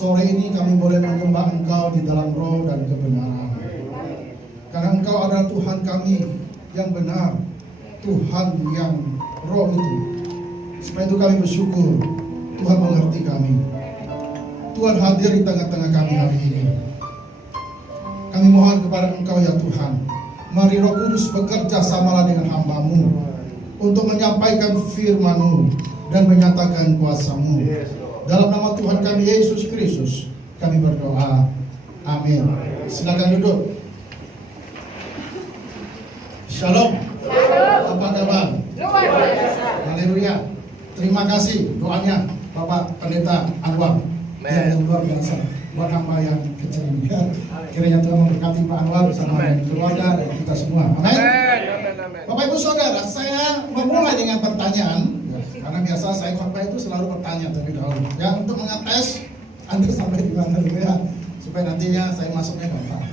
Sore ini kami boleh menyembah Engkau di dalam roh dan kebenaran. Karena Engkau adalah Tuhan kami yang benar, Tuhan yang roh itu. Supaya itu kami bersyukur Tuhan mengerti kami. Tuhan hadir di tengah-tengah kami hari ini. Kami mohon kepada Engkau ya Tuhan, mari Roh Kudus bekerja samalah dengan hamba-Mu untuk menyampaikan firman-Mu dan menyatakan kuasa-Mu. Dalam nama Tuhan kami Yesus Kristus kami berdoa. Amin. Silakan duduk. Shalom. Apa kabar? Luar biasa. Haleluya. Terima kasih doanya Bapak Pendeta Anwar yang luar biasa buat hamba yang kecil ini. Kiranya Tuhan memberkati Pak Anwar bersama dengan keluarga dan kita semua. Amin. Bapak Ibu Saudara, saya memulai dengan pertanyaan. Karena biasa saya khotbah itu selalu bertanya terlebih dahulu. Ya, untuk mengetes Anda sampai di mana dulu ya, supaya nantinya saya masuknya gampang.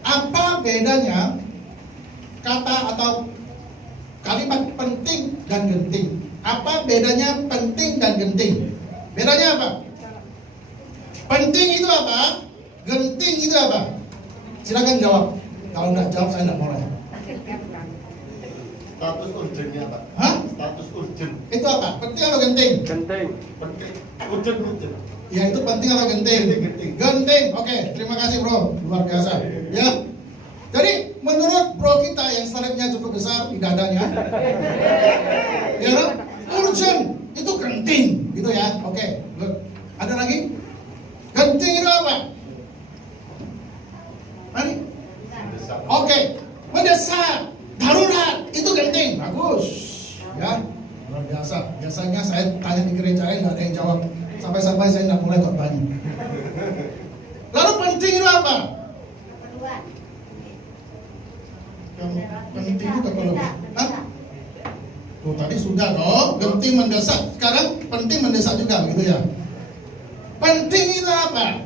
Apa bedanya kata atau kalimat penting dan genting? Apa bedanya penting dan genting? Bedanya apa? Penting itu apa? Genting itu apa? Silakan jawab. Kalau nggak jawab saya nggak mulai. Status urgennya Pak. Hah? Status urgen. Itu apa? Penting atau genting? Penting. Urgen. Ya itu penting atau genting? Genting. Genting. Oke, terima kasih bro. Luar biasa. Ya. Jadi menurut bro kita yang salibnya cukup besar di dadanya, ya kan? Urgent itu genting, gitu ya. Oke, good. Ada lagi? Genting itu apa? Mari. Oke, mendesak, darurat itu genting, bagus. Ya, luar biasa. Biasanya saya tanya di gereja lain nggak ada yang jawab. Sampai-sampai saya nggak mulai khotbahnya. Lalu penting itu apa? Yang penting itu keperluan. Hah? Tuh tadi sudah dong, genting mendesak. Sekarang penting mendesak juga, gitu ya. Penting itu apa?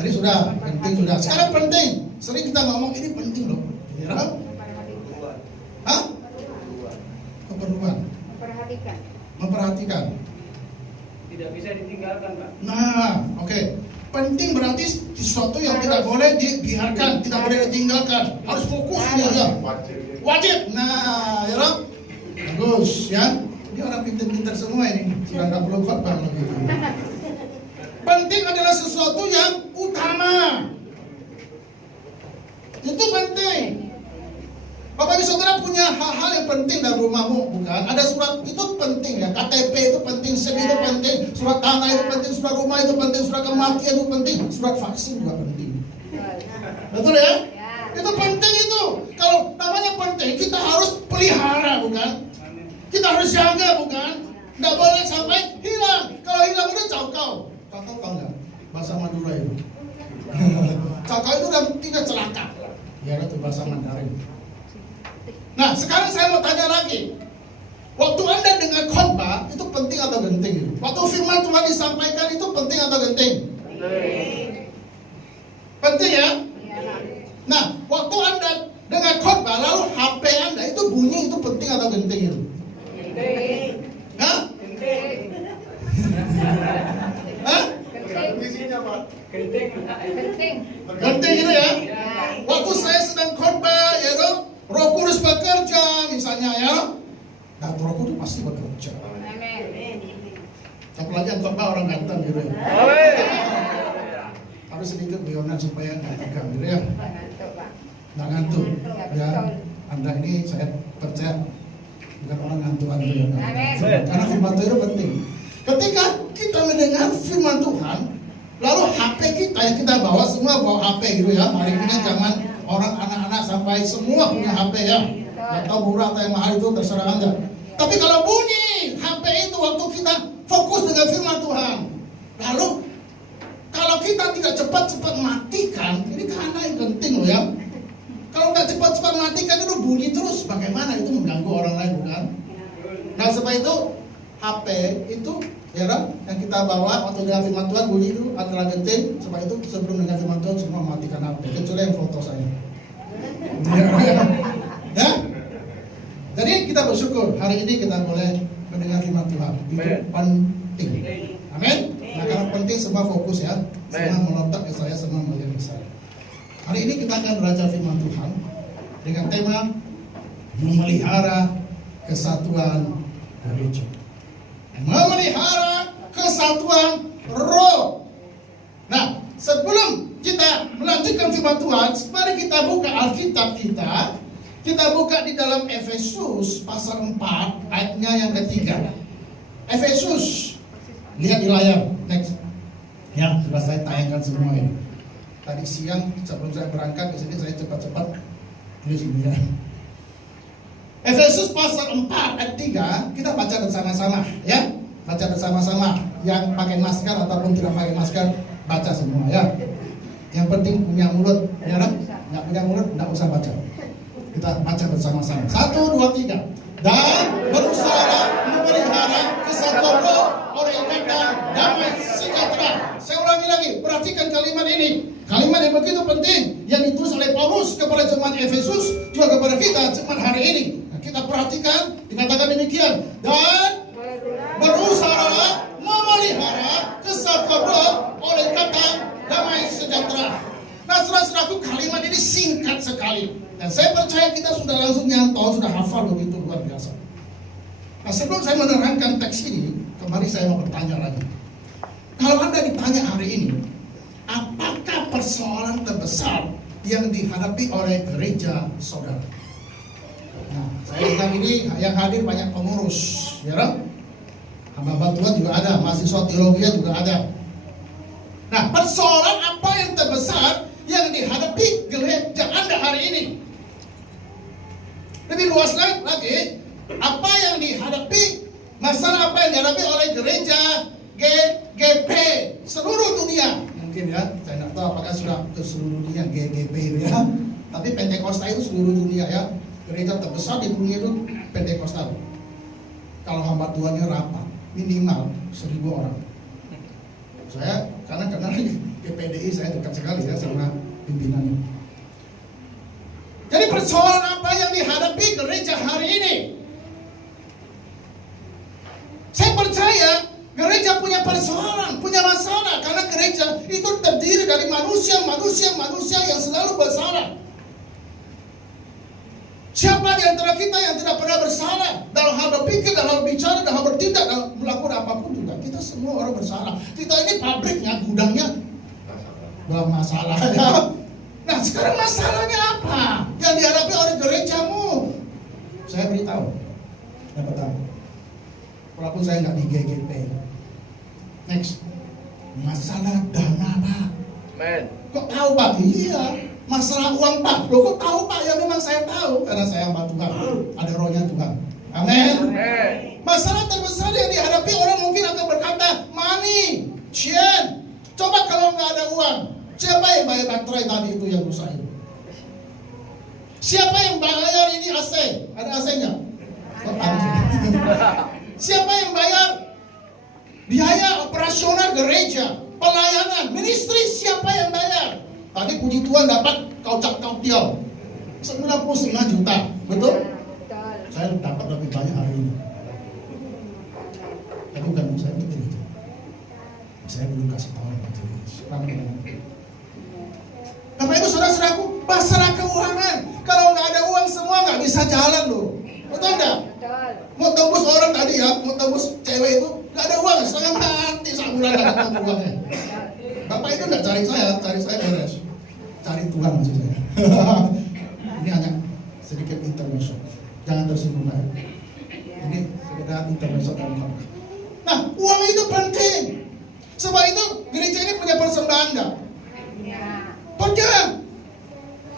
Tadi sudah, penting sudah. Sekarang penting. Sering kita ngomong ini penting loh. Ya? Hah? Keperluan. Memperhatikan. Tidak bisa ditinggalkan, Pak. Nah, oke. Penting berarti sesuatu yang tidak boleh dibiarkan, tidak boleh ditinggalkan. Harus fokus ya. Wajib. Nah, ya Rob. Bagus ya. Ini orang pintar-pintar semua ini. Sudah nggak perlu khotbah lagi. Penting adalah sesuatu yang utama. Itu penting. Bapak Ibu Saudara punya hal-hal yang penting dalam rumahmu, bukan? Ada surat itu penting ya, KTP itu penting, SIM itu penting, surat tanah itu penting, surat rumah itu penting, surat kematian itu penting, surat vaksin juga penting. Betul ya? Itu penting itu. Kalau namanya penting, kita harus pelihara, bukan? Kita harus jaga, bukan? Nggak boleh sampai hilang. Kalau hilang udah cakau. Cakau tahu nggak? Bahasa Madura itu. Cakau itu udah tidak celaka. Ya itu bahasa Mandarin. Nah, sekarang saya mau tanya lagi. Waktu Anda dengar khotbah, itu penting atau genting? Waktu firman Tuhan disampaikan, itu penting atau genting? Penting ya? Nah, waktu Anda dengar khotbah, lalu HP Anda itu bunyi, itu penting atau genting itu? Hah? Hah? Isinya Pak. Genting itu ya? Waktu saya sedang khotbah, ya dong, Roh Kudus bekerja, misalnya ya. Nah, Roh Kudus pasti bekerja. Apalagi yang khotbah orang ganteng gitu ya. Harus sedikit guyonan supaya nggak tegang gitu ya. Nggak ngantuk. Ya, Anda ini saya percaya bukan orang ngantuk-ngantuk ya. Karena firman Tuhan penting. Ketika kita mendengar firman Tuhan, lalu HP kita yang kita bawa, semua bawa HP gitu ya. Hari ini zaman orang anak-anak sampai semua punya HP ya. Atau murah atau yang mahal itu terserah Anda. Tapi kalau bunyi HP itu waktu kita fokus dengan firman Tuhan, lalu kalau kita tidak cepat-cepat matikan, ini karena yang penting loh ya. Kalau nggak cepat-cepat matikan itu bunyi terus, bagaimana itu mengganggu orang lain, bukan? Nah sebab itu HP itu ya yang kita bawa waktu dengan firman Tuhan bunyi itu adalah genting. Sebab itu sebelum dengan firman Tuhan semua matikan HP, kecuali yang foto saya. Ya? Jadi kita bersyukur hari ini kita boleh mendengar firman Tuhan. Itu penting. Amin. Nah, karena penting semua fokus ya. Semua menonton ke saya, semua melihat ke saya. Hari ini kita akan belajar firman Tuhan dengan tema memelihara kesatuan gereja. Memelihara kesatuan roh. Nah, sebelum kita melanjutkan firman Tuhan, mari kita buka Alkitab kita. Kita buka di dalam Efesus pasal 4 ayatnya yang ketiga. Efesus, lihat di layar. Next. Ya, sudah saya tayangkan semua ini. Tadi siang sebelum saya berangkat ke sini saya cepat-cepat tulis ini ya. Efesus pasal 4 ayat 3 kita baca bersama-sama ya. Baca bersama-sama. Yang pakai masker ataupun tidak pakai masker baca semua ya. Yang penting punya mulut, ya kan? Nggak punya mulut nggak usah baca. Kita baca bersama-sama. 1, 2, 3. Dan berusaha memelihara kesatuan roh oleh ikatan damai sejahtera. Saya ulangi lagi, perhatikan kalimat ini. Kalimat yang begitu penting yang ditulis oleh Paulus kepada jemaat Efesus, juga kepada kita jemaat hari ini. Nah, kita perhatikan, dikatakan demikian. Dan berusaha memelihara kesatuan roh oleh ikatan damai sejahtera. Nah, saudara-saudaraku, kalimat ini singkat sekali. Dan saya percaya kita sudah langsung nyantol, sudah hafal begitu luar biasa. Nah, sebelum saya menerangkan teks ini, kemarin saya mau bertanya lagi. Kalau Anda ditanya hari ini, apakah persoalan terbesar yang dihadapi oleh gereja saudara? Nah, saya bilang ini yang hadir banyak pengurus, ya kan? Hamba Tuhan juga ada, mahasiswa teologi juga ada. Nah, persoalan apa yang terbesar yang dihadapi gereja Anda hari ini? Lebih luas lagi, apa yang dihadapi, masalah apa yang dihadapi oleh gereja GGP seluruh dunia? Mungkin ya, saya tidak tahu apakah sudah ke seluruh dunia GGP itu ya. Tapi Pentakosta itu seluruh dunia ya. Gereja terbesar di dunia itu Pentakosta. Kalau hamba Tuhannya rapat, minimal 1.000 orang. Saya karena kenal GPDI, saya dekat sekali ya sama pimpinannya. Jadi persoalan apa yang dihadapi gereja hari ini? Saya percaya gereja punya persoalan, punya masalah, karena gereja itu terdiri dari manusia yang selalu bersalah. Siapa di antara kita yang tidak pernah bersalah dalam hal berpikir, dalam bicara, dalam bertindak, dalam melakukan apapun juga? Kita semua orang bersalah. Kita ini pabriknya, gudangnya bermasalah ya. Nah, sekarang masalahnya apa yang dihadapi oleh gerejamu? Saya beritahu. Yang pertama, walaupun saya nggak di GGP. Next, masalah dana Pak. Men. Kok tahu Pak? Iya, masalah uang Pak. Loh, kok tahu Pak? Ya memang saya tahu karena saya hamba Tuhan. Ada rohnya Tuhan. Amin. Masalah terbesar yang dihadapi orang mungkin akan berkata, money, Chen. Coba kalau nggak ada uang, siapa yang bayar baterai tadi itu yang rusak itu? Siapa yang bayar ini AC? Ada AC-nya? Siapa yang bayar biaya operasional gereja, pelayanan, ministry? Siapa yang bayar? Tadi puji Tuhan dapat kaucap-kautiau 99 juta, betul? Saya dapat lebih banyak hari ini. Tapi bukan saya mikir itu. Saya belum kasih tahu Bapak itu saudara-saudaraku, masalah keuangan. Kalau nggak ada uang semua nggak bisa jalan loh. Betul nggak? Mau tembus orang tadi ya, mau tembus cewek itu nggak ada uang, setengah mati sebulan nggak ketemu uangnya. Bapak itu nggak cari saya beres. Cari Tuhan maksud saya. Ini hanya sedikit intermezzo. Jangan tersinggung ya. Ini sekedar intermezzo dalam khotbah. Nah, uang itu penting. Sebab itu gereja ini punya persembahan nggak? Punya.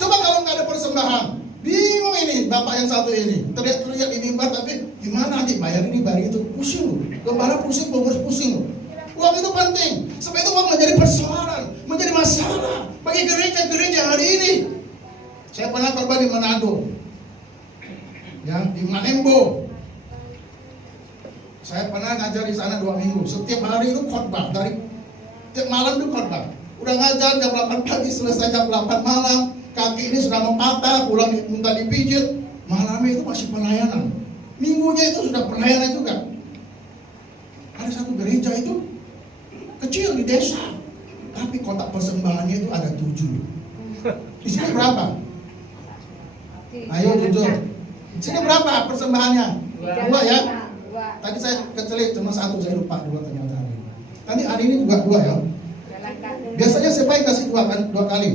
Coba kalau nggak ada persembahan, bingung ini bapak yang satu ini. Teriak-teriak di mimbar, tapi gimana nanti bayar ini bayar itu, pusing loh. Gembala pusing, pengurus pusing loh. Uang itu penting. Sebab itu uang menjadi persoalan, menjadi masalah bagi gereja-gereja hari ini. Saya pernah khotbah di Manado, ya di Manembo. Saya pernah ngajar di sana 2 minggu. Setiap hari itu khotbah, dari tiap malam itu khotbah. Udah ngajar jam 8 pagi, selesai jam 8 malam. Kaki ini sudah mempatah, pulang minta dipijit. Malamnya itu masih pelayanan. Minggunya itu sudah pelayanan juga. Ada satu gereja itu kecil di desa, tapi kotak persembahannya itu ada 7. Di sini berapa? Ayo jujur. Di sini berapa persembahannya? 2 ya. Tadi saya kecelik cuma 1, saya lupa 2 ternyata hari ini. Nanti hari ini juga 2 ya. Biasanya saya baik kasih 2 kan, 2 kali.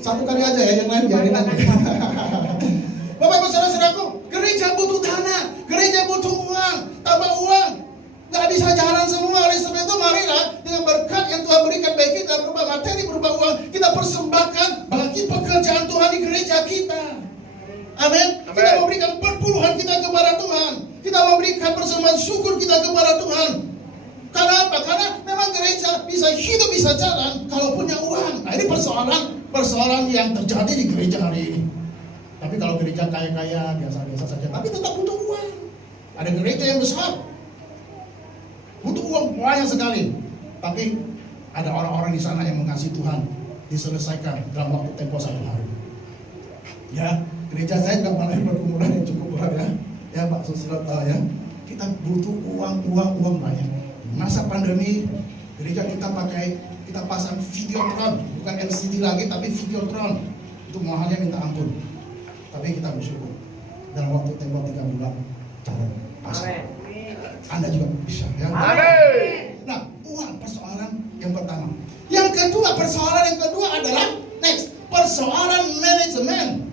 1 kali aja ya, yang lain biarin nanti. Bapak Ibu saudara-saudaraku, gereja butuh dana, gereja butuh uang, tambah uang. Gak bisa jalan semua, oleh sebab itu marilah dengan berkat yang Tuhan berikan bagi kita berupa materi, berupa uang, kita persembahkan bagi pekerjaan Tuhan di gereja kita. Amin. Kita memberikan perpuluhan kita kepada Tuhan, kita memberikan persembahan syukur kita kepada Tuhan. Karena apa? Karena memang gereja bisa hidup, bisa jalan kalau punya uang. Nah ini persoalan yang terjadi di gereja hari ini. Tapi kalau gereja kaya-kaya, biasa-biasa saja, tapi tetap butuh uang. Ada gereja yang besar, butuh uang banyak sekali. Tapi ada orang-orang di sana yang mengasihi Tuhan, diselesaikan dalam waktu tempo 1 hari. Ya, gereja saya juga malah pergumulan yang cukup berat ya. Ya Pak Susilo tahu ya. Kita butuh uang banyak. Masa pandemi, gereja kita pasang videotron, bukan LCD lagi tapi videotron. Itu mahalnya minta ampun. Tapi kita bersyukur dalam waktu tempo 3 bulan jalan pasang. Anda juga bisa ya. Nah, uang persoalan yang pertama. Persoalan yang kedua adalah next, persoalan manajemen.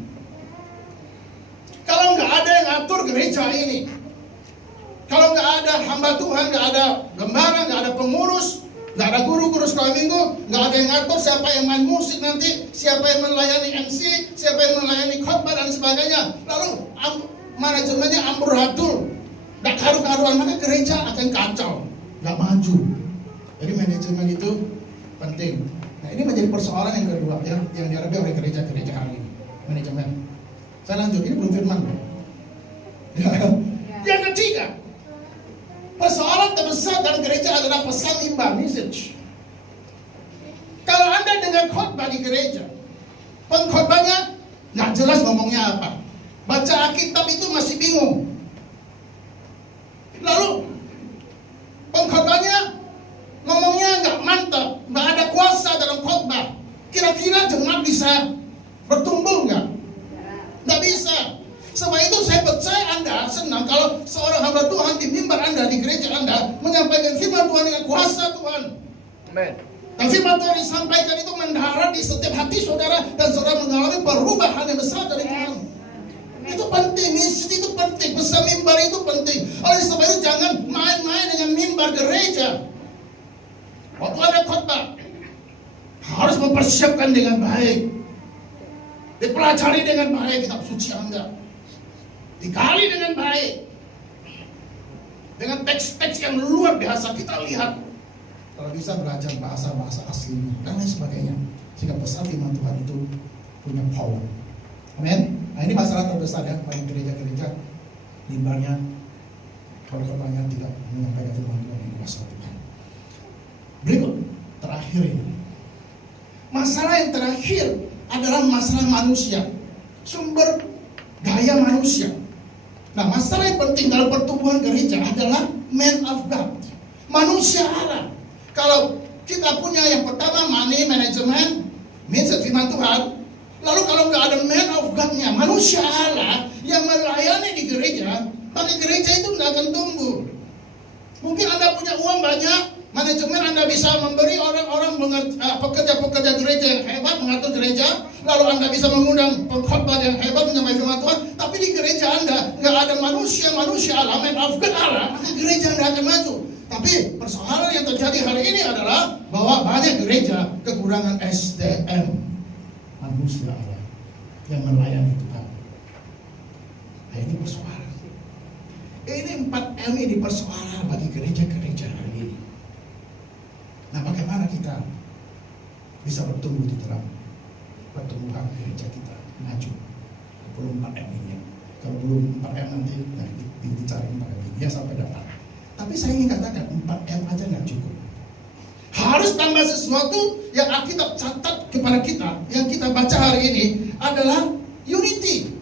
Kalau nggak ada yang atur gereja ini, kalau nggak ada hamba Tuhan, nggak ada gembala, nggak ada pengurus, nggak ada guru-guru sekolah minggu, nggak ada yang ngatur siapa yang main musik nanti, siapa yang melayani MC, siapa yang melayani khotbah dan sebagainya. Lalu manajemennya amburadul, nggak karu-karuan, maka gereja akan kacau, nggak maju. Jadi manajemen itu penting. Nah ini menjadi persoalan yang kedua yang dihadapi oleh gereja-gereja hari ini, manajemen. Saya lanjut, ini belum firman. Yang ketiga, persoalan terbesar dalam gereja adalah pesan mimbar, message. Kalau Anda dengar khotbah di gereja, pengkhotbahnya nggak jelas ngomongnya apa, baca Alkitab itu masih bingung. Lalu pengkhotbahnya ngomongnya nggak mantap, nggak ada kuasa dalam khotbah. Kira-kira jemaat bisa bertumbuh nggak? Nggak bisa. Sebab itu saya percaya Anda senang kalau seorang hamba Tuhan di mimbar Anda, di gereja Anda, menyampaikan firman Tuhan dengan kuasa Tuhan. Amen. Dan firman Tuhan disampaikan itu mendarat di setiap hati saudara, dan saudara mengalami perubahan yang besar dari Tuhan. Itu penting, misi itu penting, pesan mimbar itu penting. Oleh sebab itu jangan main-main dengan mimbar gereja. Waktu ada khotbah, harus mempersiapkan dengan baik, dipelajari dengan baik kitab suci Anda, digali dengan baik, dengan teks-teks yang luar biasa kita lihat. Kalau bisa belajar bahasa-bahasa asli dan lain sebagainya, sehingga pesan firman Tuhan itu punya power. Amin. Nah ini masalah terbesar ya bagi gereja-gereja, mimbarnya, khotbahnya tidak menyampaikan firman Tuhan yang kuasa Tuhan. Berikut terakhir ini, masalah yang terakhir adalah masalah manusia, sumber daya manusia. Nah masalah yang penting dalam pertumbuhan gereja adalah man of God, manusia Allah. Kalau kita punya yang pertama money management, mindset firman Tuhan, lalu kalau nggak ada man of God-nya, manusia Allah yang melayani di gereja, maka gereja itu nggak akan tumbuh. Mungkin Anda punya uang banyak, manajemen Anda bisa memberi orang-orang pekerja-pekerja gereja yang hebat mengatur gereja, lalu Anda bisa mengundang pengkhotbah yang hebat menyampaikan firman Tuhan, tapi di gereja Anda nggak ada manusia Allah, man of God Allah, maka gereja Anda akan maju. Tapi persoalan yang terjadi hari ini adalah bahwa banyak gereja kekurangan SDM, manusia Allah yang melayani Tuhan. Nah ini persoalan. Ini 4M ini persoalan bagi gereja-gereja hari ini. Nah bagaimana kita bisa bertumbuh di dalam pertumbuhan gereja kita maju? Belum 4M ini. Kalau belum 4M nanti dicari 4M ini ya sampai dapat. Tapi saya ingin katakan 4M aja nggak cukup. Harus tambah sesuatu yang Alkitab catat kepada kita, yang kita baca hari ini adalah unity.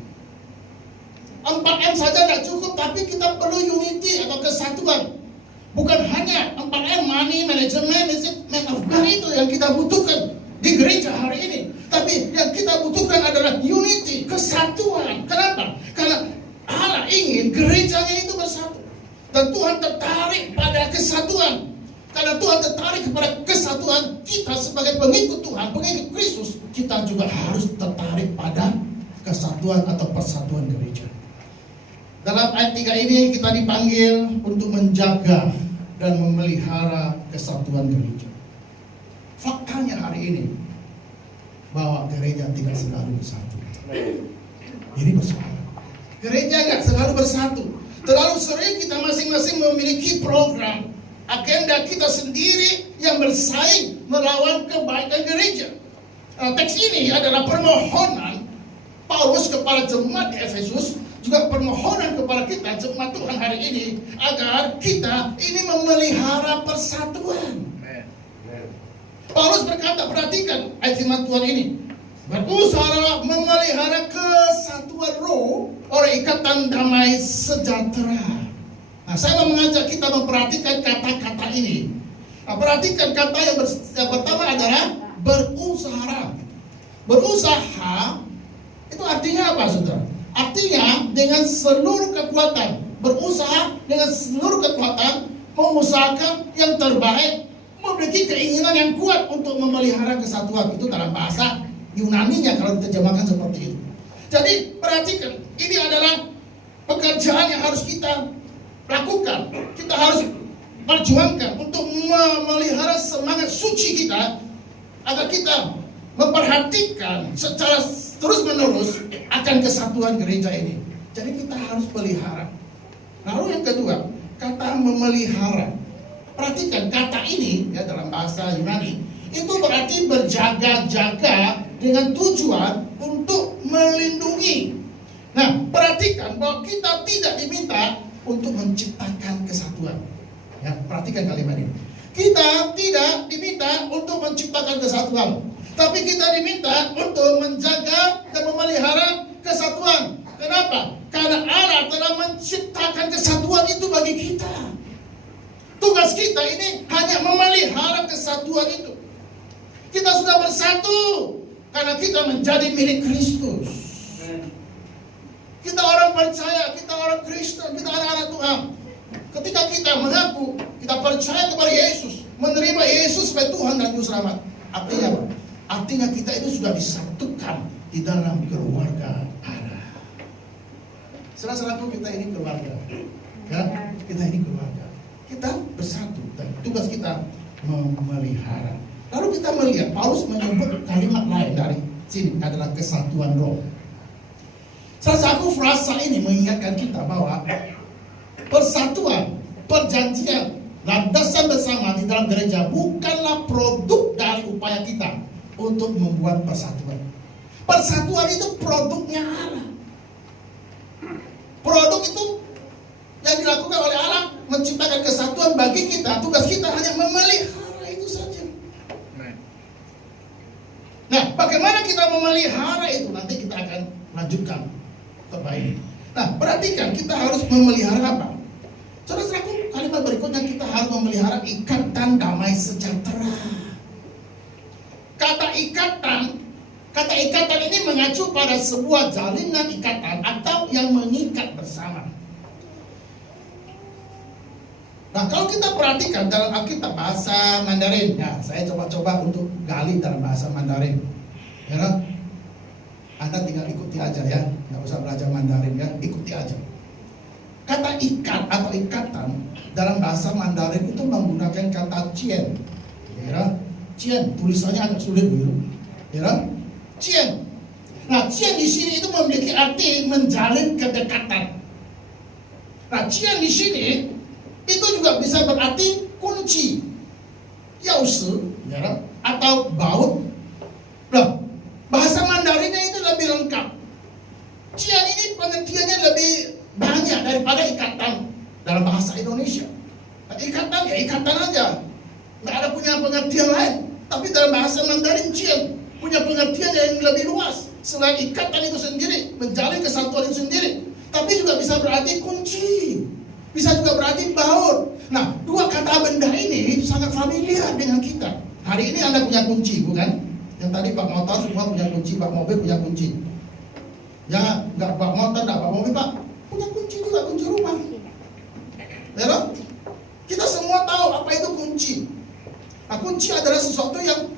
4M saja nggak cukup, tapi kita perlu unity atau kesatuan. Bukan hanya 4M, money, management of God itu yang kita butuhkan di gereja hari ini. Tapi yang kita butuhkan adalah unity, kesatuan. Kenapa? Karena Allah ingin gerejanya itu bersatu. Dan Tuhan tertarik pada kesatuan. Karena Tuhan tertarik kepada kesatuan, kita sebagai pengikut Tuhan, pengikut Kristus, kita juga harus tertarik pada kesatuan atau persatuan gereja. Dalam ayat 3 ini kita dipanggil untuk menjaga dan memelihara kesatuan gereja. Faktanya hari ini bahwa gereja tidak selalu bersatu. Ini persoalan. Gereja nggak selalu bersatu. Terlalu sering kita masing-masing memiliki program, agenda kita sendiri yang bersaing melawan kebaikan gereja. Teks ini adalah permohonan Paulus kepada jemaat di Efesus, juga permohonan kepada kita jemaat Tuhan hari ini, agar kita ini memelihara persatuan. Paulus berkata, perhatikan ayat firman Tuhan ini, berusaha memelihara kesatuan roh oleh ikatan damai sejahtera. Nah, saya mau mengajak kita memperhatikan kata-kata ini. Nah, perhatikan kata yang pertama adalah berusaha. Berusaha itu artinya apa, saudara? Artinya dengan seluruh kekuatan, berusaha dengan seluruh kekuatan, mengusahakan yang terbaik, memiliki keinginan yang kuat untuk memelihara kesatuan. Itu dalam bahasa Yunaninya kalau diterjemahkan seperti itu. Jadi perhatikan, ini adalah pekerjaan yang harus kita lakukan. Kita harus perjuangkan untuk memelihara semangat suci kita, agar kita memperhatikan secara terus-menerus akan kesatuan gereja ini. Jadi kita harus pelihara. Lalu yang kedua, kata memelihara. Perhatikan kata ini ya, dalam bahasa Yunani itu berarti berjaga-jaga dengan tujuan untuk melindungi. Nah, perhatikan bahwa kita tidak diminta untuk menciptakan kesatuan. Ya, perhatikan kalimat ini. Kita tidak diminta untuk menciptakan kesatuan, tapi kita diminta untuk menjaga dan memelihara kesatuan. Kenapa? Karena Allah telah menciptakan kesatuan itu bagi kita. Tugas kita ini hanya memelihara kesatuan itu. Kita sudah bersatu karena kita menjadi milik Kristus. Kita orang percaya, kita orang Kristen, kita anak-anak Tuhan. Ketika kita mengaku, kita percaya kepada Yesus, menerima Yesus sebagai Tuhan dan Juru Selamat. Artinya apa? Artinya kita itu sudah disatukan di dalam keluarga Allah. Saudara-saudaraku, kita ini keluarga. Ya, kita ini keluarga. Kita bersatu dan tugas kita memelihara. Lalu kita melihat Paulus menyebut kalimat lain dari sini adalah kesatuan roh. Salah satu frasa ini mengingatkan kita bahwa persatuan, perjanjian, landasan bersama di dalam gereja bukanlah produk dari upaya kita untuk membuat persatuan. Persatuan itu produknya Allah. Produk itu yang dilakukan oleh Allah menciptakan kesatuan bagi kita. Tugas kita hanya memelihara itu saja. Nah, bagaimana kita memelihara itu? Nanti kita akan lanjutkan terbaik. Nah, perhatikan kita harus memelihara apa? Saudara-saudaraku, kalimat berikutnya kita harus memelihara ikatan damai sejahtera. Kata ikatan ini mengacu pada sebuah jalinan ikatan atau yang mengikat bersama. Nah, kalau kita perhatikan dalam Alkitab bahasa Mandarin, ya, saya coba-coba untuk gali dalam bahasa Mandarin. Ya, Anda tinggal ikuti aja ya, nggak usah belajar Mandarin ya, ikuti aja. Kata ikat atau ikatan dalam bahasa Mandarin itu menggunakan kata cien. Ya, cien tulisannya agak sulit dulu. Ya, cien. Nah, cien di sini itu memiliki arti menjalin kedekatan. Nah, cien di sini itu juga bisa berarti kunci, yausu, ya, atau baut. Nah, bahasa Mandarinnya itu lebih lengkap. Cian ini pengertiannya lebih banyak daripada ikatan dalam bahasa Indonesia. Nah, ikatan ya ikatan aja, nggak ada punya pengertian lain. Tapi dalam bahasa Mandarin cian punya pengertian yang lebih luas. Selain ikatan itu sendiri, menjalin kesatuan itu sendiri, tapi juga bisa berarti kunci. Bisa juga berarti baut. Nah, dua kata benda ini sangat familiar dengan kita. Hari ini Anda punya kunci, bukan? Yang tadi Pak motor semua punya kunci, Pak mobil punya kunci. Ya, nggak Pak motor, nggak Pak mobil, Pak punya kunci juga, kunci rumah. Ya, kita semua tahu apa itu kunci. Nah, kunci adalah sesuatu yang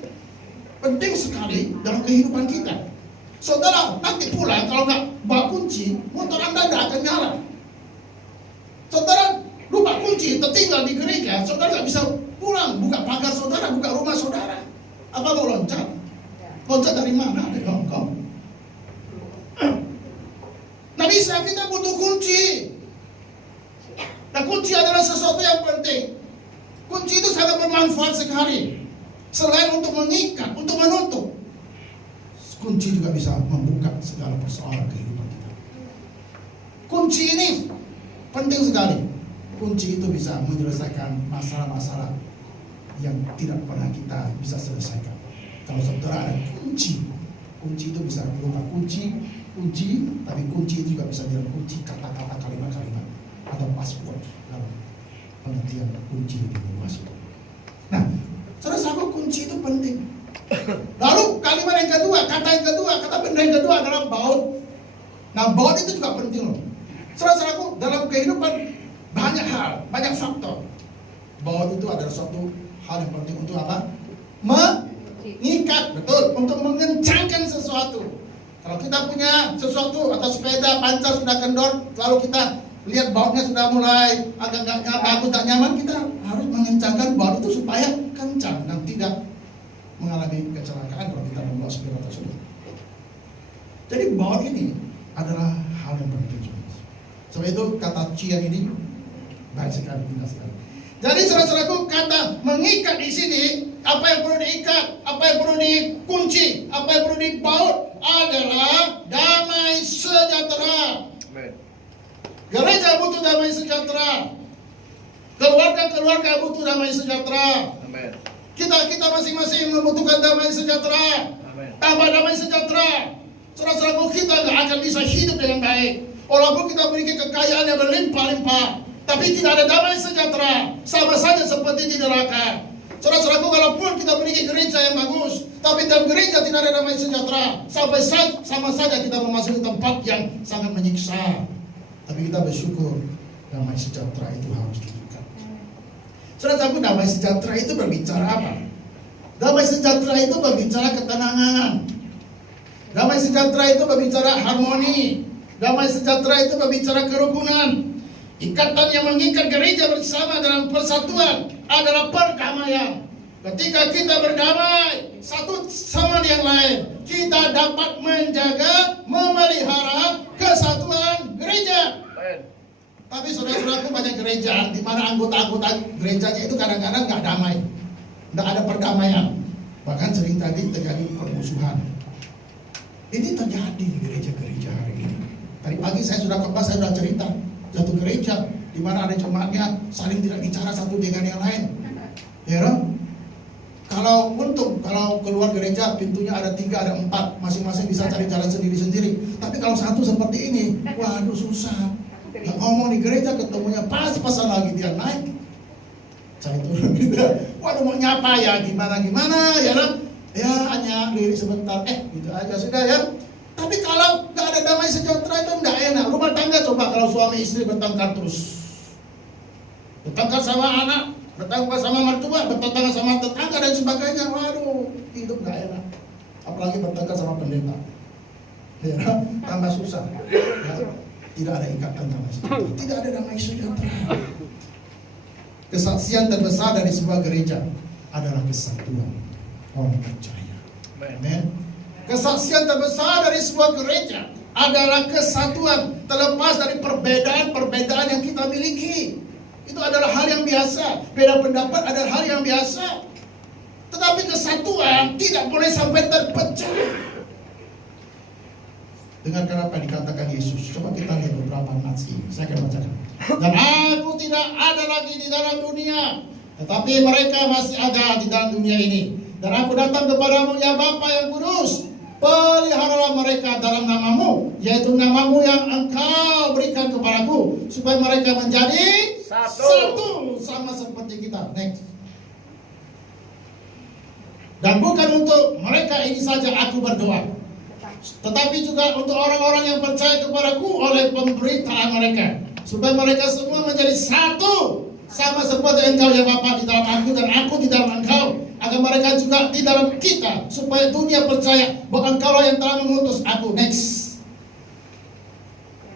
penting sekali dalam kehidupan kita. Saudara, nanti pulang kalau nggak bawa kunci, motor Anda tidak akan nyala. Saudara lupa kunci, tertinggal di gereja, saudara nggak bisa pulang, buka pagar saudara, buka rumah saudara. Apa mau loncat? Loncat dari mana? Dari Hongkong. Nah, bisa, kita butuh kunci. Nah, kunci adalah sesuatu yang penting. Kunci itu sangat bermanfaat sekali. Selain untuk mengikat, untuk menutup, kunci juga bisa membuka segala persoalan kehidupan kita. Kunci ini penting sekali. Kunci itu bisa menyelesaikan masalah-masalah yang tidak pernah kita bisa selesaikan. Kalau saudara ada kunci, kunci itu bisa berupa kunci, tapi kunci itu juga bisa jadi kunci kata-kata, kalimat-kalimat atau password dalam pengertian kunci itu masuk. Nah, saudara, kunci itu penting. Lalu kalimat yang kedua, kata benda yang kedua adalah baut. Nah, baut itu juga penting loh. Saudara-saudaraku, dalam kehidupan banyak hal, banyak faktor. Baut itu adalah suatu hal yang penting untuk apa? Mengikat, betul, untuk mengencangkan sesuatu. Kalau kita punya sesuatu atau sepeda pancar sudah kendor, lalu kita lihat bautnya sudah mulai agak nggak bagus, tak nyaman, kita harus mengencangkan baut itu supaya kencang dan tidak mengalami kecelakaan kalau kita membawa sepeda tersebut. Jadi baut ini adalah hal yang penting. Sebab itu kata cian ini baik sekali, indah sekali. Jadi saudara-saudaraku, kata mengikat di sini, apa yang perlu diikat, apa yang perlu dikunci, apa yang perlu dibaut adalah damai sejahtera. Amen. Gereja butuh damai sejahtera. Keluarga butuh damai sejahtera. Amen. Kita masing-masing membutuhkan damai sejahtera. Amen. Tanpa damai sejahtera, saudara-saudaraku, kita nggak akan bisa hidup dengan baik. Walaupun kita memiliki kekayaan yang berlimpah-limpah, tapi tidak ada damai sejahtera, sama saja seperti di neraka. Saudara-saudaraku, kalaupun kita memiliki gereja yang bagus, tapi dalam gereja tidak ada damai sejahtera, sama saja kita memasuki tempat yang sangat menyiksa. Tapi kita bersyukur damai sejahtera itu harus diikat. Saudara-saudaraku, damai sejahtera itu berbicara apa? Damai sejahtera itu berbicara ketenangan. Damai sejahtera itu berbicara harmoni. Damai sejahtera itu berbicara kerukunan. Ikatan yang mengikat gereja bersama dalam persatuan adalah perdamaian. Ketika kita berdamai satu sama yang lain, kita dapat menjaga, memelihara kesatuan gereja. Tapi saudara-saudaraku, banyak gereja di mana anggota-anggota gerejanya itu kadang-kadang nggak damai, nggak ada perdamaian, bahkan sering terjadi permusuhan. Ini terjadi di gereja-gereja hari ini. Tadi pagi saya sudah cerita satu gereja di mana ada jemaatnya saling tidak bicara satu dengan yang lain. Ya, kalau keluar gereja pintunya ada 3, ada 4, masing-masing bisa cari jalan sendiri-sendiri. Tapi kalau satu seperti ini, waduh susah. Yang ngomong di gereja ketemunya pas-pasan lagi dia naik, saya turun gitu. Waduh, mau nyapa ya gimana ya, ya hanya lirik sebentar, gitu aja sudah ya. Tapi kalau nggak ada damai sejahtera itu nggak enak. Rumah tangga coba kalau suami istri bertengkar terus, bertengkar sama anak, bertengkar sama mertua, bertengkar sama tetangga dan sebagainya. Waduh, hidup nggak enak. Apalagi bertengkar sama pendeta, ya, tambah susah. Ya, tidak ada ikatan damai sejahtera, tidak ada damai sejahtera. Kesaksian terbesar dari sebuah gereja adalah kesatuan orang percaya. Amen. Kesaksian terbesar dari sebuah gereja adalah kesatuan, terlepas dari perbedaan-perbedaan yang kita miliki. Itu adalah hal yang biasa. Beda pendapat adalah hal yang biasa. Tetapi kesatuan tidak boleh sampai terpecah. Dengarkan apa yang dikatakan Yesus. Coba kita lihat beberapa nats ini. Saya akan bacakan. Dan aku tidak ada lagi di dalam dunia, tetapi mereka masih ada di dalam dunia ini. Dan aku datang kepadamu ya Bapa yang kudus. peliharalah mereka dalam namamu, yaitu namamu yang engkau berikan kepadaku, supaya mereka menjadi satu sama seperti kita. Next. Dan bukan untuk mereka ini saja aku berdoa, tetapi juga untuk orang-orang yang percaya kepadaku oleh pemberitaan mereka, supaya mereka semua menjadi satu sama seperti engkau ya Bapa di dalam aku dan aku di dalam engkau, agar mereka juga di dalam kita, supaya dunia percaya bahwa engkau yang telah mengutus aku. Next.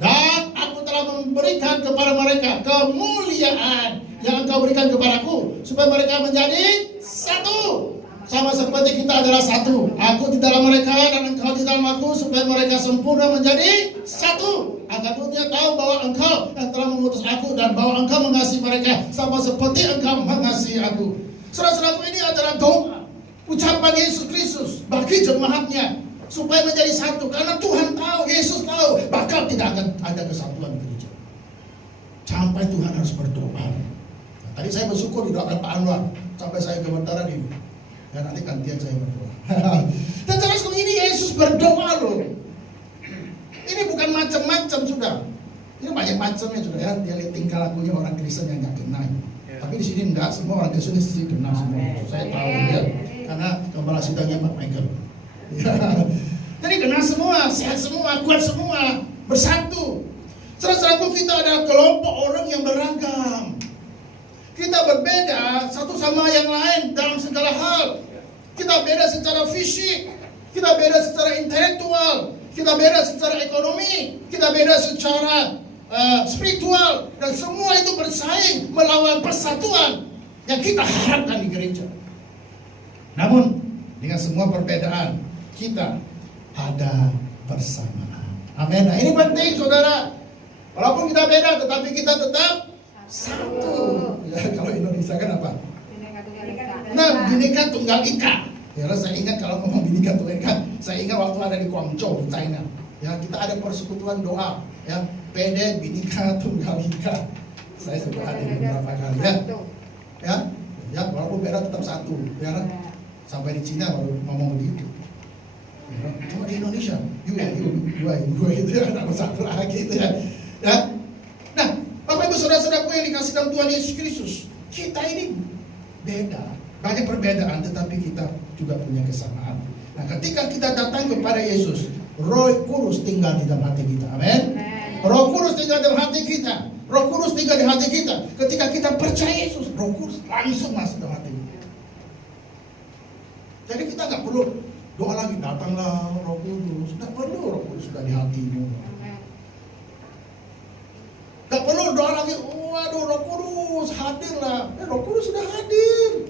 Dan aku telah memberikan kepada mereka kemuliaan yang engkau berikan kepadaku, supaya mereka menjadi satu sama seperti kita adalah satu. Aku di dalam mereka dan engkau di dalam aku, supaya mereka sempurna menjadi satu, agar dunia tahu bahwa engkau yang telah mengutus aku dan bahwa engkau mengasihi mereka sama seperti engkau mengasihi aku. Saudara-saudaraku, ini adalah doa ucapan Yesus Kristus bagi jemaatnya supaya menjadi satu, karena Tuhan tahu, Yesus tahu bakal tidak akan ada kesatuan gereja sampai Tuhan harus berdoa. Nah, tadi saya bersyukur didoakan Pak Anwar sampai saya gemetaran ini. Ya, nanti gantian saya berdoa. Dan terus ini Yesus berdoa loh. Ini bukan macam-macam sudah. Ini banyak macamnya sudah ya. Dia lihat tingkah lakunya orang Kristen yang nggak kena. Tapi di sini enggak, semua orang Kristen sih kena semua. Saya tahu ya, karena kepala sidangnya Pak Michael. Ya. Jadi kena semua, sehat semua, kuat semua, bersatu. Saudara-saudaraku, kita adalah kelompok orang yang beragam. Kita berbeda satu sama yang lain dalam segala hal. Kita beda secara fisik, kita beda secara intelektual, kita beda secara ekonomi, kita beda secara spiritual, dan semua itu bersaing melawan persatuan yang kita harapkan di gereja. Namun dengan semua perbedaan kita ada persamaan. Amin. Nah, ini penting saudara. Walaupun kita beda, tetapi kita tetap satu. Ya, kalau Indonesia kan apa? Nah, Bhinneka Tunggal Ika. Ya, saya ingat kalau ngomong Bhinneka Tunggal Ika, saya ingat waktu ada di Guangzhou, di China. Ya, kita ada persekutuan doa, ya, PD Bhinneka Tunggal Ika. Saya sudah hadir beberapa kali ya. Ya, walaupun beda tetap satu, ya. Sampai di Cina baru ngomong begitu. Ya, cuma di Indonesia, you itu ya, ada satu lagi itu ya. Ya. Nah, Bapak Ibu saudara-saudaraku yang dikasih dalam Tuhan Yesus Kristus, kita ini beda, banyak perbedaan, tetapi kita juga punya kesamaan. Nah, ketika kita datang kepada Yesus, Roh Kudus tinggal di dalam hati kita. Amin. Roh Kudus tinggal di dalam hati kita. Roh Kudus tinggal di hati kita. Ketika kita percaya Yesus, Roh Kudus langsung masuk dalam hati kita. Jadi kita nggak perlu doa lagi, datanglah Roh Kudus. Nggak perlu, Roh Kudus sudah di hatimu. Gak perlu doa lagi, waduh Roh Kudus hadirlah. Roh Kudus sudah hadir.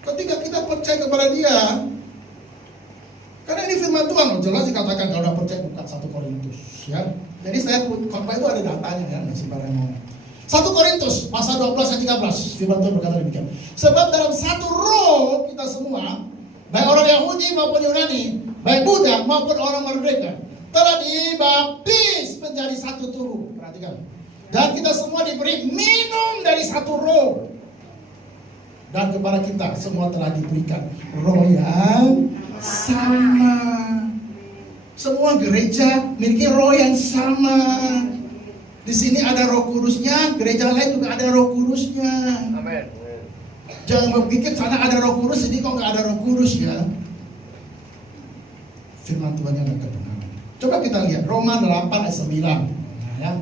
Ketika kita percaya kepada Dia, karena ini firman Tuhan, jelas dikatakan kalau sudah percaya, bukan 1 Korintus, ya. Jadi saya khotbah itu ada datanya ya, nggak sembarang mau. 1 Korintus pasal 12 ayat 13, firman Tuhan berkata demikian. Sebab dalam satu roh kita semua, baik orang Yahudi maupun Yunani, baik budak maupun orang merdeka, telah dibaptis menjadi satu tubuh. Perhatikan. Dan kita semua diberi minum dari satu roh. Dan kepada kita semua telah diberikan roh yang sama. Semua gereja memiliki roh yang sama. Di sini ada Roh Kudusnya, gereja lain juga ada Roh Kudusnya. Amin. Jangan berpikir sana ada Roh Kudus, jadi kok nggak ada Roh Kudus ya. Firman Tuhan yang kebenaran. Coba kita lihat Roma 8 ayat 9. Nah, ya.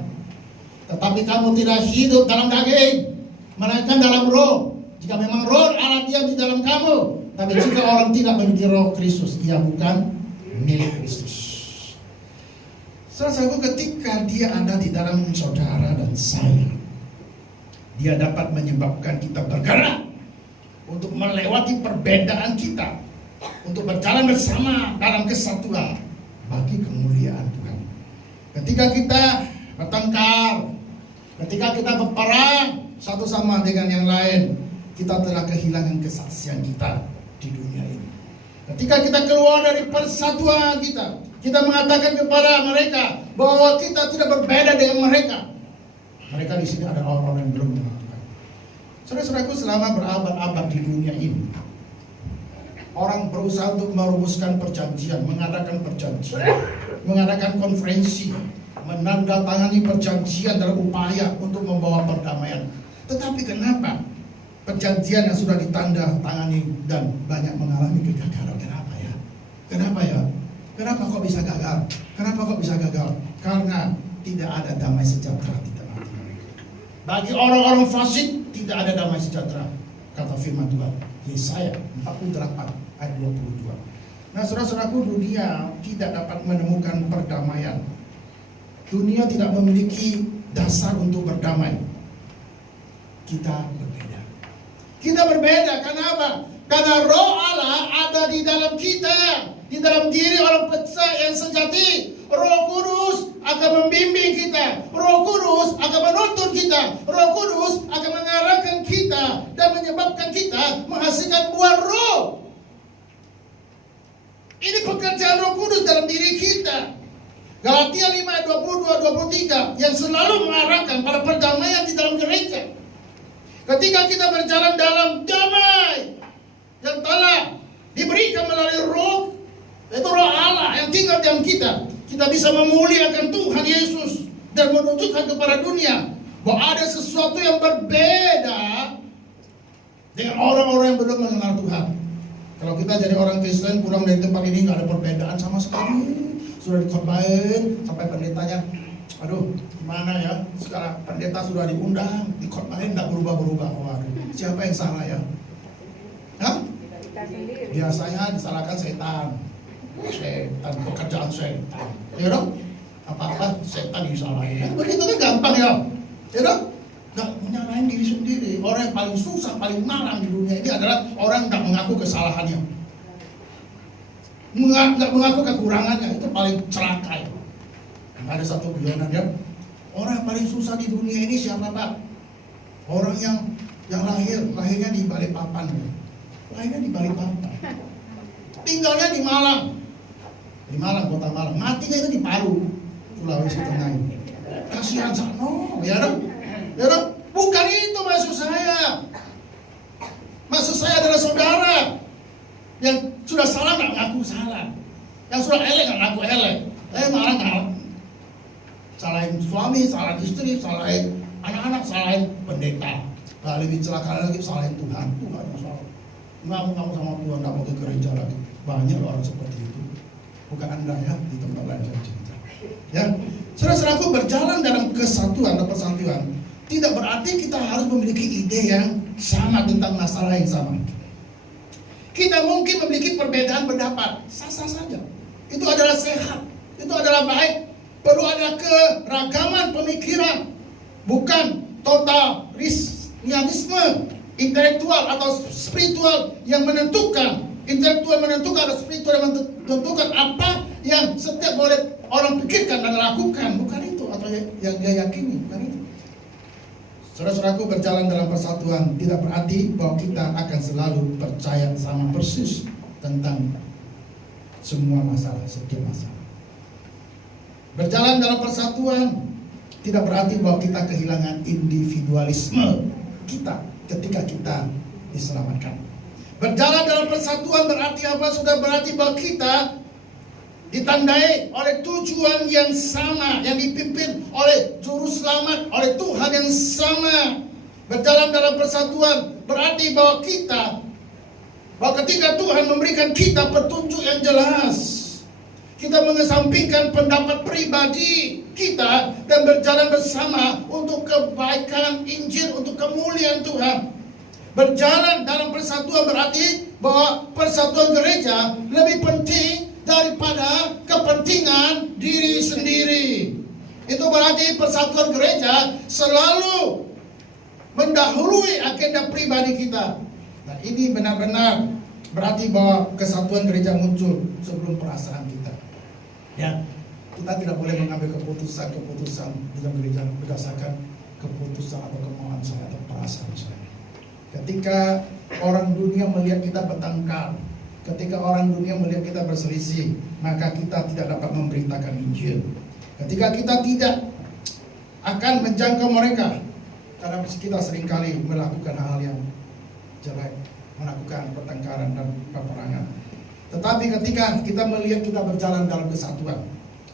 Tetapi kamu tidak hidup dalam daging, melainkan dalam roh. Jika memang roh Allah diam di dalam kamu, tapi jika orang tidak memiliki roh Kristus, ia bukan milik Kristus. Saudara-saudaraku, ketika Dia ada di dalam saudara dan saya, Dia dapat menyebabkan kita bergerak untuk melewati perbedaan kita, untuk berjalan bersama dalam kesatuan bagi kemuliaan Tuhan. Ketika kita bertengkar, ketika kita berperang satu sama dengan yang lain, kita telah kehilangan kesaksian kita di dunia ini. Ketika kita keluar dari persatuan kita mengatakan kepada mereka bahwa kita tidak berbeda dengan mereka. Mereka di sini ada orang-orang yang belum mengenal Tuhan. Saudara-saudaraku, selama berabad-abad di dunia ini, Orang berusaha untuk merumuskan perjanjian, mengadakan perjanjian, mengadakan konferensi, menandatangani perjanjian dalam upaya untuk membawa perdamaian. Tetapi kenapa perjanjian yang sudah ditandatangani dan banyak mengalami kegagalan? Kenapa ya? Kenapa ya? Kenapa kok bisa gagal? Kenapa kok bisa gagal? Karena tidak ada damai sejahtera di tengah mereka. Bagi orang-orang fasik tidak ada damai sejahtera, kata firman Tuhan. Yesaya 48 ayat 22. Nah, saudara-saudaraku, dunia tidak dapat menemukan perdamaian. Dunia tidak memiliki dasar untuk berdamai. Kita berbeda. Kita berbeda, kenapa? Karena Roh Allah ada di dalam kita, di dalam diri orang percaya yang sejati. Roh Kudus akan membimbing kita, Roh Kudus akan menuntun kita, Roh Kudus akan mengarahkan kita dan menyebabkan kita menghasilkan buah roh. Ini pekerjaan Roh Kudus dalam diri kita. Galatia 5 ayat 22-23 yang selalu mengarahkan pada perdamaian di dalam gereja. Ketika kita berjalan dalam damai yang telah diberikan melalui Roh, yaitu Roh Allah yang tinggal dalam kita, kita bisa memuliakan Tuhan Yesus dan menunjukkan kepada dunia bahwa ada sesuatu yang berbeda dengan orang-orang yang belum mengenal Tuhan. Kalau kita jadi orang Kristen pulang dari tempat ini nggak ada perbedaan sama sekali, sudah dikhotbahin sampai pendetanya, aduh gimana ya, sekarang pendeta sudah diundang, dikhotbahin nggak berubah-berubah. Waduh, siapa yang salah ya? Hah? Biasanya disalahkan setan, pekerjaan setan, ya dong? Apa-apa setan disalahin. Begitu kan gampang ya, ya dong? Nggak menyalahin diri sendiri. Orang yang paling susah, paling malang di dunia ini adalah orang yang nggak mengaku kesalahannya, nggak mengaku kekurangannya. Itu paling celaka ya. Ada satu guyonan ya, orang yang paling susah di dunia ini siapa Pak? Orang yang lahirnya di Balikpapan, lahirnya di Balikpapan, tinggalnya di Malang, kota Malang, matinya itu di Palu, Sulawesi Tengah. Kasihan sakno, ya dong? Ya dong? Bukan itu maksud saya. Maksud saya adalah saudara yang sudah salah nggak ngaku salah, yang sudah elek nggak ngaku elek. Malah nggak salahin suami, salahin istri, salahin anak-anak, salahin pendeta. Lebih celaka lagi salahin Tuhan. Tuhan masalah. Ngamu sama Tuhan, nggak mau ke gereja lagi. Banyak orang seperti itu. Bukan Anda ya, di tempat lain saya cerita. Ya, saudara-saudaraku, berjalan dalam kesatuan dan persatuan tidak berarti kita harus memiliki ide yang sama tentang masalah yang sama. Kita mungkin memiliki perbedaan pendapat, sah-sah saja. Itu adalah sehat, itu adalah baik. Perlu ada keragaman pemikiran, bukan totalisme intelektual atau spiritual yang menentukan. Intelektual menentukan atau spiritual yang menentukan apa yang setiap boleh orang pikirkan dan lakukan. Bukan itu, atau yang dia yakini, bukan itu. Saudara-saudaraku, berjalan dalam persatuan tidak berarti bahwa kita akan selalu percaya sama persis tentang semua masalah, setiap masalah. Berjalan dalam persatuan tidak berarti bahwa kita kehilangan individualisme kita ketika kita diselamatkan. Berjalan dalam persatuan berarti apa? Sudah berarti bahwa kita ditandai oleh tujuan yang sama, yang dipimpin oleh juru selamat, oleh Tuhan yang sama. Berjalan dalam persatuan berarti bahwa ketika Tuhan memberikan kita petunjuk yang jelas, kita mengesampingkan pendapat pribadi kita dan berjalan bersama untuk kebaikan Injil, untuk kemuliaan Tuhan. Berjalan dalam persatuan berarti bahwa persatuan gereja lebih penting daripada kepentingan diri sendiri. Itu berarti persatuan gereja selalu mendahului agenda pribadi kita. Nah, ini benar-benar berarti bahwa kesatuan gereja muncul sebelum perasaan kita. Ya, kita tidak boleh mengambil keputusan di dalam gereja berdasarkan keputusan atau kemauan saya atau perasaan saya. Ketika orang dunia melihat kita bertengkar, ketika orang dunia melihat kita berselisih, maka kita tidak dapat memberitakan Injil. Ketika kita tidak akan menjangkau mereka, karena kita seringkali melakukan hal yang jelek, melakukan pertengkaran dan peperangan. Tetapi ketika kita melihat kita berjalan dalam kesatuan,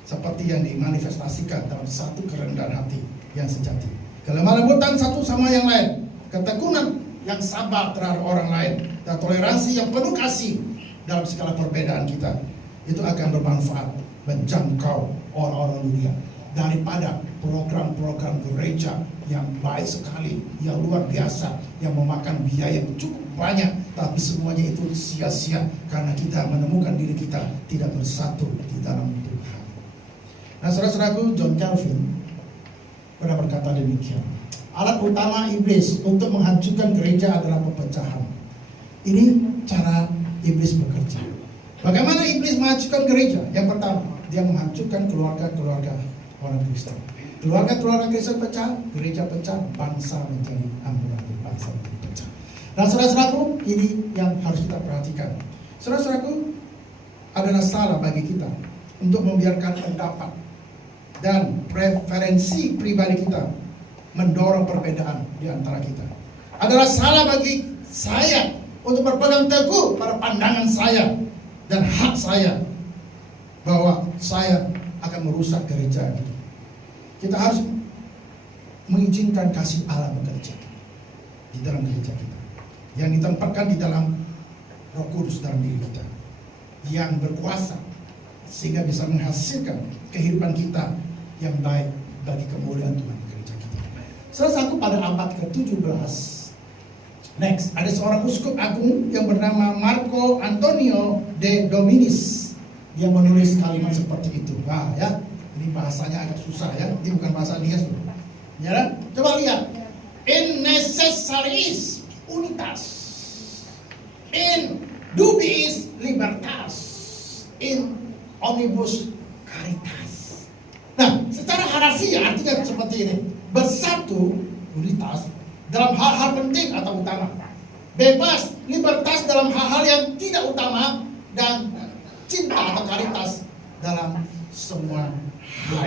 seperti yang dimanifestasikan dalam satu kerendahan hati yang sejati, kelemah lembutan satu sama yang lain, ketekunan yang sabar terhadap orang lain, dan toleransi yang penuh kasih dalam segala perbedaan kita, itu akan bermanfaat menjangkau orang-orang dunia daripada program-program gereja yang baik sekali, yang luar biasa, yang memakan biaya yang cukup banyak, tapi semuanya itu sia-sia karena kita menemukan diri kita tidak bersatu di dalam Tuhan. Nah, saudara-saudaraku, John Calvin pernah berkata demikian, alat utama iblis untuk menghancurkan gereja adalah perpecahan. Ini cara iblis bekerja. Bagaimana iblis menghancurkan gereja? Yang pertama, dia menghancurkan keluarga-keluarga orang Kristen. Keluarga-keluarga Kristen pecah, gereja pecah, bangsa menjadi amburadul, bangsa menjadi pecah. Nah, saudara-saudaraku, ini yang harus kita perhatikan. Saudara-saudaraku, adalah salah bagi kita untuk membiarkan pendapat dan preferensi pribadi kita mendorong perbedaan di antara kita. Adalah salah bagi saya untuk berpegang teguh pada pandangan saya dan hak saya bahwa saya akan merusak gereja ini. Kita harus mengizinkan kasih Allah bekerja di dalam gereja kita, yang ditempatkan di dalam Roh Kudus dalam diri kita, yang berkuasa sehingga bisa menghasilkan kehidupan kita yang baik bagi kemuliaan Tuhan di gereja kita. Salah satu pada abad ke-17, next, ada seorang uskup agung yang bernama Marco Antonio de Dominis yang menulis kalimat seperti itu. Wah, ya, ini bahasanya agak susah ya. Ini bukan bahasa Dias. Ya, coba lihat. In necessaris unitas, in dubiis libertas, in omnibus caritas. Nah, secara harafiah artinya seperti ini: bersatu, unitas, dalam hal-hal penting atau utama, bebas, libertas dalam hal-hal yang tidak utama, dan cinta atau caritas dalam semua hal.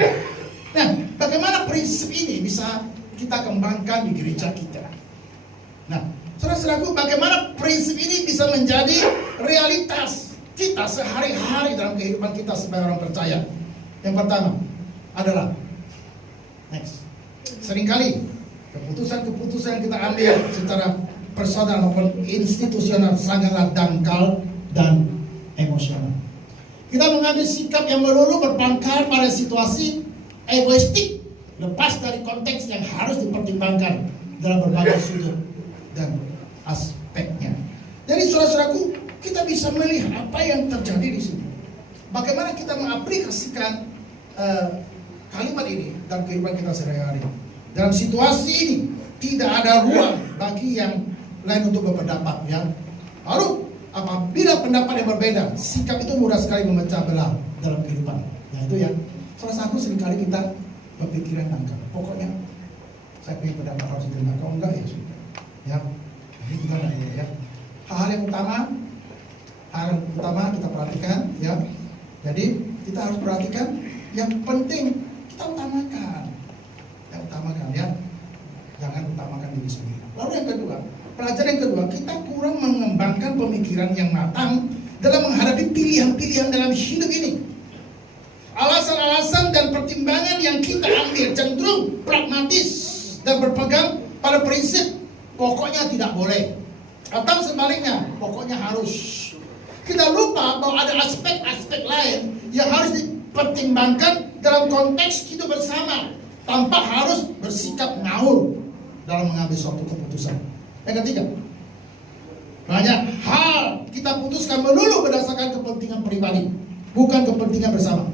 Nah, bagaimana prinsip ini bisa kita kembangkan di gereja kita? Nah, saudara-saudaraku, bagaimana prinsip ini bisa menjadi realitas kita sehari-hari dalam kehidupan kita sebagai orang percaya? Yang pertama adalah, next, seringkali keputusan-keputusan yang kita ambil secara personal maupun institusional sangatlah dangkal dan emosional. Kita mengambil sikap yang melulu berpangkal pada situasi egoistik, lepas dari konteks yang harus dipertimbangkan dalam berbagai sudut dan aspeknya. Jadi saudara-saudaraku, kita bisa melihat apa yang terjadi di sini. Bagaimana kita mengaplikasikan kalimat ini dalam kehidupan kita sehari-hari. Dalam situasi ini tidak ada ruang bagi yang lain untuk berpendapat, ya. Lalu apabila pendapat yang berbeda, sikap itu mudah sekali memecah belah dalam kehidupan. Nah, itu ya. Salah satu seringkali kita berpikiran dangkal. Pokoknya saya punya pendapat harus diterima. Kalau enggak ya sudah. Ya. Ini gimana ya? Hal yang utama kita perhatikan, ya. Jadi kita harus perhatikan yang penting kita utamakan. Yang utamakan, ya. Jangan utamakan diri sendiri. Lalu yang kedua, pelajaran yang kedua, kita kurang mengembangkan pemikiran yang matang dalam menghadapi pilihan-pilihan dalam hidup ini. Alasan-alasan dan pertimbangan yang kita ambil cenderung pragmatis dan berpegang pada prinsip pokoknya tidak boleh, atau sebaliknya pokoknya harus. Kita lupa bahwa ada aspek-aspek lain yang harus dipertimbangkan dalam konteks hidup bersama tanpa harus bersikap ngawur dalam mengambil suatu keputusan. Yang ketiga, banyak hal kita putuskan melulu berdasarkan kepentingan pribadi, bukan kepentingan bersama.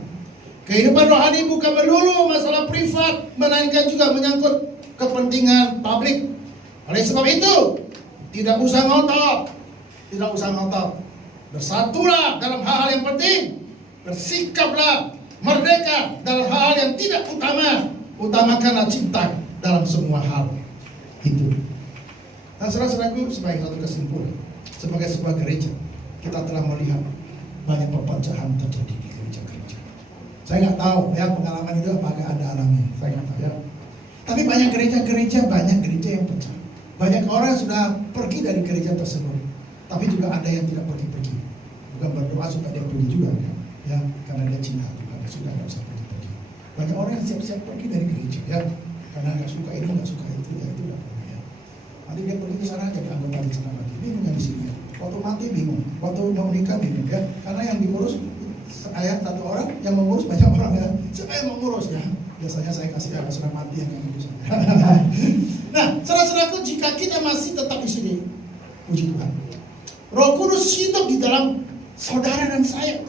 Kehidupan rohani bukan melulu masalah privat, melainkan juga menyangkut kepentingan publik. Oleh sebab itu, tidak usah ngotot. Bersatulah dalam hal-hal yang penting. Bersikaplah merdeka dalam hal yang tidak utama. Utamakanlah cinta dalam semua hal itu. Nah, saudara-saudaraku, sebagai satu kesimpulan, sebagai sebuah gereja, kita telah melihat banyak perpecahan terjadi di gereja-gereja. Saya nggak tahu ya pengalaman itu apakah ada alami, saya nggak tahu ya. Tapi banyak gereja yang pecah. Banyak orang sudah pergi dari gereja tersebut. Tapi juga ada yang tidak pergi-pergi. Bukan berdoa supaya dia pergi juga, ya, karena dia cinta juga, dia sudah nggak usah pergi-pergi. Banyak orang yang siap-siap pergi dari gereja, ya, karena nggak suka ini, nggak suka itu, ya itu nggak boleh, ya. Nanti dia pergi ke sana jadi anggota di sana lagi, bingung yang di sini. Waktu mati bingung, waktu mau nikah bingung, ya, karena yang diurus saya satu orang, yang mengurus banyak orang, ya. Siapa yang mengurus, ya? Biasanya saya kasih yang sudah mati yang mengurus. Nah, saudara-saudaraku, jika kita masih tetap di sini, puji Tuhan, Roh Kudus hidup di dalam saudara dan saya.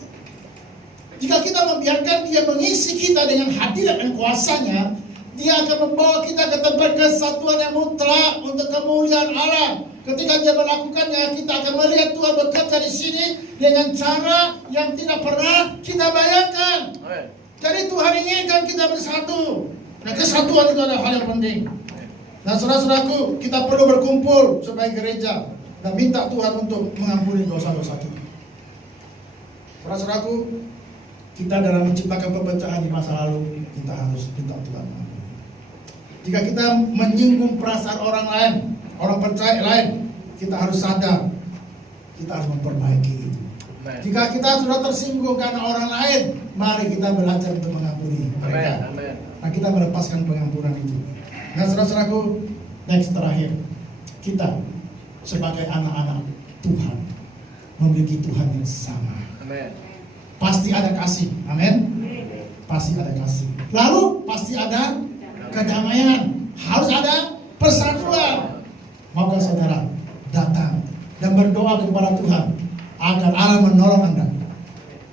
Jika kita membiarkan Dia mengisi kita dengan hadirat dan kuasanya, Dia akan membawa kita ke tempat kesatuan yang mutlak untuk kemuliaan Allah. Ketika Dia melakukannya, kita akan melihat Tuhan bekerja di sini dengan cara yang tidak pernah kita bayangkan. Jadi Tuhan inginkan kita bersatu. Nah, kesatuan itu adalah hal yang penting. Nah, saudara-saudaraku, kita perlu berkumpul sebagai gereja dan minta Tuhan untuk mengampuni dosa-dosa kita. Saudara-saudaraku, kita dalam menciptakan perpecahan di masa lalu, kita harus minta Tuhan mengampuni. Jika kita menyinggung perasaan orang lain, orang percaya lain, kita harus sadar, kita harus memperbaiki itu. Jika kita sudah tersinggung karena orang lain, mari kita belajar untuk mengampuni mereka. Nah, kita melepaskan pengampunan itu. Nah, saudara-saudaraku, next terakhir, kita sebagai anak-anak Tuhan memiliki Tuhan yang sama. Pasti ada kasih, amin. Pasti ada kasih. Lalu pasti ada kedamaian. Harus ada persatuan. Maka saudara datang dan berdoa kepada Tuhan agar Allah menolong Anda,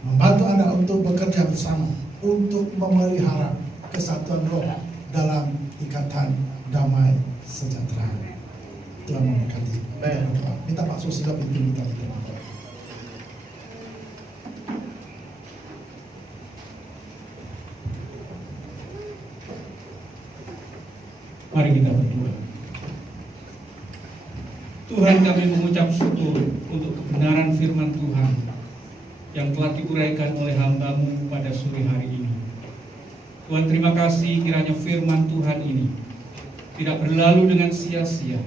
membantu Anda untuk bekerja bersama, untuk memelihara kesatuan roh dalam ikatan damai sejahtera. Tuhan memberkati. Kita berdoa. Minta Pak Susilo pimpin kita berdoa. Mari kita berdoa. Tuhan, kami mengucap syukur untuk kebenaran firman Tuhan yang telah diuraikan oleh hamba-Mu pada sore hari ini. Tuhan, terima kasih kiranya firman Tuhan ini tidak berlalu dengan sia-sia.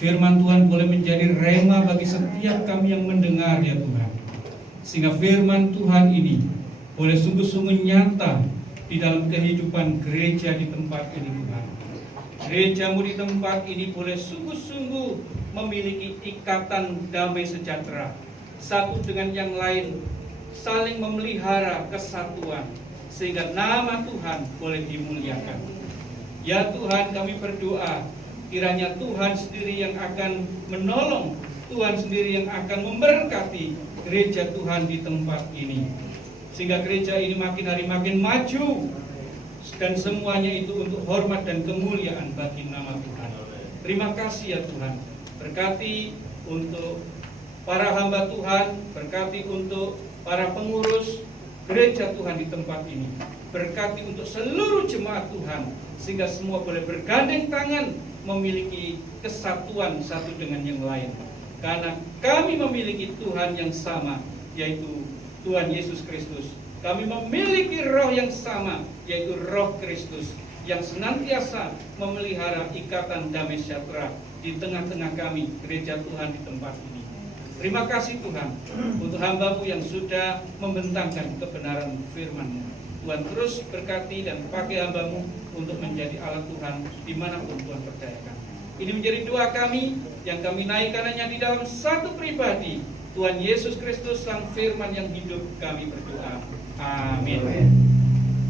Firman Tuhan boleh menjadi rema bagi setiap kami yang mendengar, ya Tuhan. Sehingga firman Tuhan ini boleh sungguh-sungguh nyata di dalam kehidupan gereja di tempat ini, Tuhan. Gereja-Mu di tempat ini boleh sungguh-sungguh memiliki ikatan damai sejahtera, satu dengan yang lain, saling memelihara kesatuan, sehingga nama Tuhan boleh dimuliakan. Ya Tuhan, kami berdoa, kiranya Tuhan sendiri yang akan menolong, Tuhan sendiri yang akan memberkati gereja Tuhan di tempat ini, sehingga gereja ini makin hari makin maju, dan semuanya itu untuk hormat dan kemuliaan bagi nama Tuhan. Terima kasih ya Tuhan. Berkati untuk para hamba Tuhan, berkati untuk para pengurus gereja Tuhan di tempat ini, berkati untuk seluruh jemaat Tuhan, sehingga semua boleh bergandeng tangan memiliki kesatuan satu dengan yang lain, karena kami memiliki Tuhan yang sama, yaitu Tuhan Yesus Kristus. Kami memiliki roh yang sama, yaitu roh Kristus, yang senantiasa memelihara ikatan damai sejahtera di tengah-tengah kami, gereja Tuhan di tempat ini. Terima kasih Tuhan untuk hamba-Mu yang sudah membentangkan kebenaran firman-Mu. Tuhan terus berkati dan pakai hamba-Mu untuk menjadi alat Tuhan dimanapun Tuhan percayakan. Ini menjadi doa kami yang kami naikkan hanya di dalam satu pribadi, Tuhan Yesus Kristus Sang Firman yang hidup, kami berdoa. Amin.